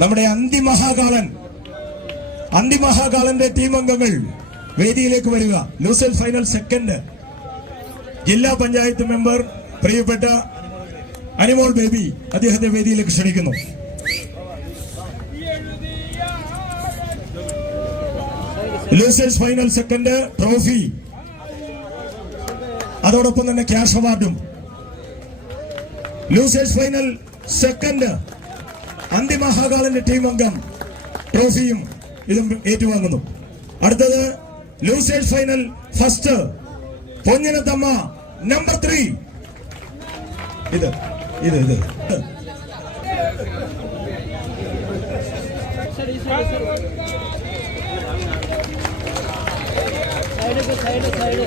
നമ്മുടെ അന്തിമഹാകാലൻ അന്തിമഹാകാലന്റെ ടീം അംഗങ്ങൾ വേദിയിലേക്ക് വരിക. ലൂസൽ ഫൈനൽ സെക്കൻഡ് ജില്ലാ പഞ്ചായത്ത് മെമ്പർ പ്രിയപ്പെട്ട അനിമോൾ ബേബി അദ്ദേഹത്തെ വേദിയിലേക്ക് ക്ഷണിക്കുന്നു. ലൂസേഴ്സ് ഫൈനൽ സെക്കൻഡ് ട്രോഫി അതോടൊപ്പം തന്നെ ക്യാഷ് അവാർഡും ലൂസേഴ്സ് ഫൈനൽ സെക്കൻഡ് അന്തിമഹാകാളന്റെ ടീം അംഗം ട്രോഫിയും ഇതും ഏറ്റുവാങ്ങുന്നു. അടുത്തത് losers final first Ponninathamma number three. ഇത് ഇത് ഇത്. Side side side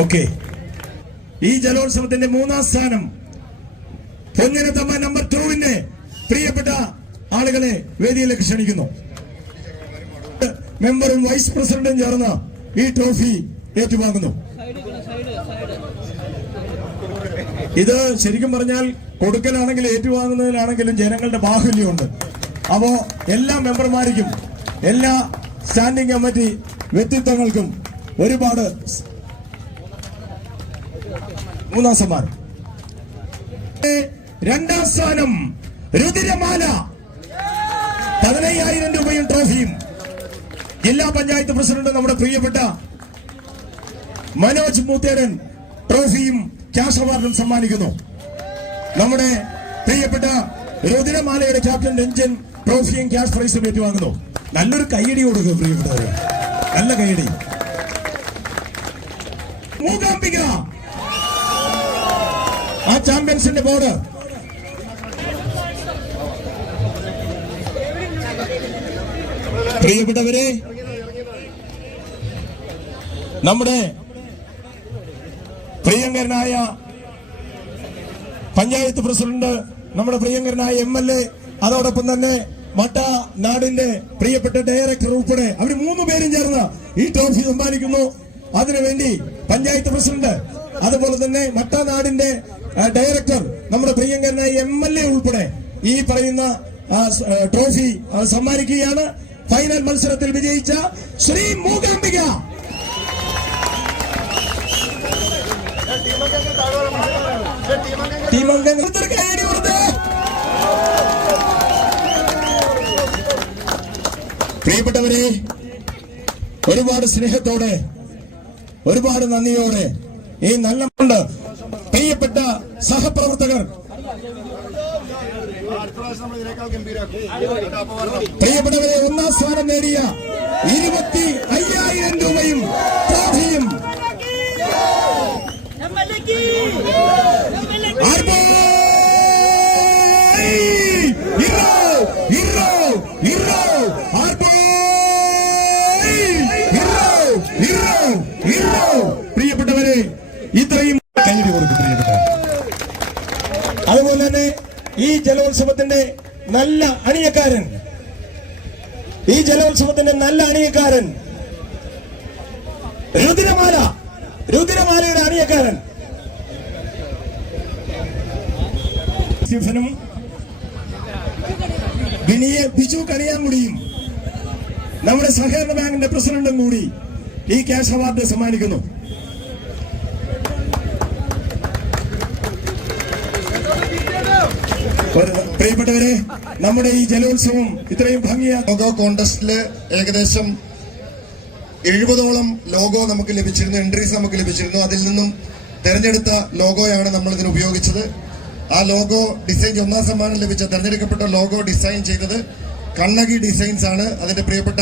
okay. ഈ ജലോത്സവത്തിന്റെ മൂന്നാം സ്ഥാനം പൊന്നിനത്തമ്മ നമ്പർ ടൂവിന്റെ പ്രിയപ്പെട്ട ആളുകളെ വേദിയിലേക്ക് ക്ഷണിക്കുന്നു. മെമ്പറും വൈസ് പ്രസിഡന്റും ചേർന്ന് ഈ ട്രോഫി ഏറ്റുവാങ്ങുന്നു. ഇത് ശരിക്കും പറഞ്ഞാൽ കൊടുക്കലാണെങ്കിലും ഏറ്റുവാങ്ങുന്നതിലാണെങ്കിലും ജനങ്ങളുടെ ബാഹുല്യമുണ്ട്. അപ്പോ എല്ലാ മെമ്പർമാർക്കും എല്ലാ സ്റ്റാൻഡിംഗ് കമ്മിറ്റി വ്യക്തിത്വങ്ങൾക്കും ഒരുപാട് മൂന്നാം സമ്മാനം. രണ്ടാം സ്ഥാനം രുതിരമാല പതിനയ്യായിരം രൂപയും ട്രോഫിയും. ജില്ലാ പഞ്ചായത്ത് പ്രസിഡന്റ് നമ്മുടെ പ്രിയപ്പെട്ട മനോജ് മൂത്തേരൻ ട്രോഫിയും ക്യാഷ് അവാർഡും സമ്മാനിക്കുന്നു. നമ്മുടെ പ്രിയപ്പെട്ട രുതിരമാലയുടെ ക്യാപ്റ്റൻ രഞ്ജൻ ട്രോഫിയും ക്യാഷ് പ്രൈസും ഏറ്റുവാങ്ങുന്നു. നല്ലൊരു കൈയടി കൊടുക്കുക പ്രിയപ്പെട്ടവരെ. നല്ല കൈയടി മൂകാംബിക ആ ചാമ്പ്യൻസിന്റെ ബോർഡ്. പ്രിയപ്പെട്ടവരെ നമ്മുടെ പ്രിയങ്കരനായ പഞ്ചായത്ത് പ്രസിഡന്റ് നമ്മുടെ പ്രിയങ്കരനായ എം എൽ എ അതോടൊപ്പം തന്നെ മട്ട നാടിന്റെ പ്രിയപ്പെട്ട ഡയറക്ടർ ഉൾപ്പെടെ അവർ മൂന്ന് പേരും ചേർന്ന് ഈ ട്രോഫി സമ്മാനിക്കുന്നു. അതിനുവേണ്ടി പഞ്ചായത്ത് പ്രസിഡന്റ് അതുപോലെ തന്നെ മട്ട നാടിന്റെ ഡയറക്ടർ നമ്മുടെ പ്രിയങ്കരനായ എം എൽ എ ഉൾപ്പെടെ ഈ പറയുന്ന ട്രോഫി സമ്മാനിക്കുകയാണ് ഫൈനൽ മത്സരത്തിൽ വിജയിച്ച ശ്രീ മൂകാംബിക. പ്രിയപ്പെട്ടവരെ ഒരുപാട് സ്നേഹത്തോടെ ഒരുപാട് നന്ദിയോടെ ഈ നല്ല പ്രിയപ്പെട്ട സഹപ്രവർത്തകർ. പ്രിയപ്പെട്ടവരെ ഒന്നാം സ്ഥാനം നേടിയ ഇരുപത്തി അയ്യായിരം രൂപയും ട്രോഫിയും ജലോത്സവത്തിന്റെ നല്ല അണിയക്കാരൻ. ഈ ജലോത്സവത്തിന്റെ നല്ല അണിയക്കാരൻ രുദ്രമാല രുദ്രമാലയുടെ അണിയക്കാരൻ. സ്റ്റീഫനും ബിജു കണിയാൻകുടിയും നമ്മുടെ സഹകരണ ബാങ്കിന്റെ പ്രസിഡന്റും കൂടി ഈ ക്യാഷ് അവാർഡ് സമ്മാനിക്കുന്നു. പ്രിയപ്പെട്ടവരെ നമ്മുടെ ഈ ജലോത്സവം ഇത്രയും ഭംഗിയ ലോഗോ കോണ്ടസ്റ്റിൽ ഏകദേശം എഴുപതോളം ലോഗോ നമുക്ക് ലഭിച്ചിരുന്നു എൻട്രീസ് നമുക്ക് ലഭിച്ചിരുന്നു. അതിൽ നിന്നും തെരഞ്ഞെടുത്ത ലോഗോയാണ് നമ്മൾ ഇതിന് ഉപയോഗിച്ചത്. ആ ലോഗോ ഡിസൈൻ ഒന്നാം സമ്മാനം ലഭിച്ച തെരഞ്ഞെടുക്കപ്പെട്ട ലോഗോ ഡിസൈൻ ചെയ്തത് കണ്ണകി ഡിസൈൻസ് ആണ്. അതിന്റെ പ്രിയപ്പെട്ട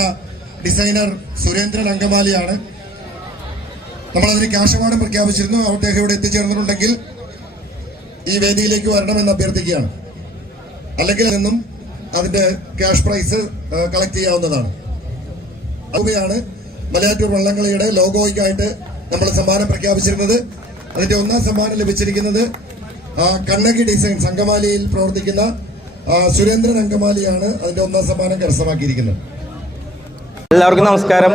ഡിസൈനർ സുരേന്ദ്രൻ അങ്കമാലിയാണ്. നമ്മൾ അതിന് ക്യാഷ് അവാർഡ് പ്രഖ്യാപിച്ചിരുന്നു. അദ്ദേഹം ഇവിടെ എത്തിച്ചേർന്നിട്ടുണ്ടെങ്കിൽ ഈ വേദിയിലേക്ക് വരണമെന്ന് അഭ്യർത്ഥിക്കുകയാണ്. അല്ലെങ്കിൽ നിന്നും അതിന്റെ ക്യാഷ് പ്രൈസ് കളക്ട് ചെയ്യാവുന്നതാണ്. രൂപയാണ് മലയാറ്റൂർ വള്ളംകളിയുടെ ലോഗോയ്ക്കായിട്ട് നമ്മൾ സമ്മാനം പ്രഖ്യാപിച്ചിരുന്നത്. അതിന്റെ ഒന്നാം സമ്മാനം ലഭിച്ചിരിക്കുന്നത് കണ്ണകി ഡിസൈൻ സംഗമാലിയിൽ പ്രവർത്തിക്കുന്ന സുരേന്ദ്രൻ അങ്കമാലിയാണ് അതിന്റെ ഒന്നാം സമ്മാനം കരസ്ഥമാക്കിയിരിക്കുന്നത്. എല്ലാവർക്കും നമസ്കാരം.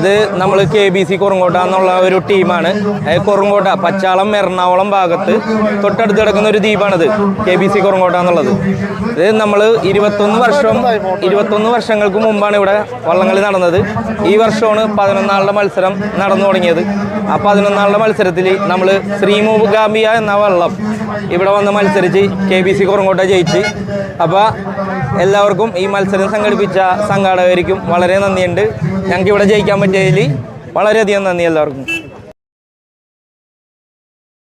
ഇത് നമ്മൾ കെ ബി സി കുറുങ്കോട്ട എന്നുള്ള ഒരു ടീമാണ്. കുറുങ്കോട്ട പച്ചാളം എറണാകുളം ഭാഗത്ത് തൊട്ടടുത്ത് കിടക്കുന്ന ഒരു ദ്വീപാണിത് കെ ബി സി കുറുങ്കോട്ട എന്നുള്ളത്. ഇത് നമ്മൾ ഇരുപത്തൊന്ന് വർഷം ഇരുപത്തൊന്ന് വർഷങ്ങൾക്ക് മുമ്പാണ് ഇവിടെ വള്ളംകളി നടന്നത്. ഈ വർഷമാണ് പതിനൊന്നാളുടെ മത്സരം നടന്നു തുടങ്ങിയത്. ആ പതിനൊന്നാളുടെ മത്സരത്തിൽ നമ്മൾ ശ്രീമുഖാമിയ എന്ന വള്ളം ഇവിടെ വന്ന് മത്സരിച്ച് കെ ബി സി കുറുങ്കോട്ട ജയിച്ച്. അപ്പോൾ എല്ലാവർക്കും ഈ മത്സരം സംഘടിപ്പിച്ച സംഘാടകർക്കും വളരെ നന്ദിയുണ്ട്. ഞങ്ങൾക്ക് ഇവിടെ ജയിക്കാൻ പറ്റിയതിൽ വളരെയധികം നന്ദി എല്ലാവർക്കും.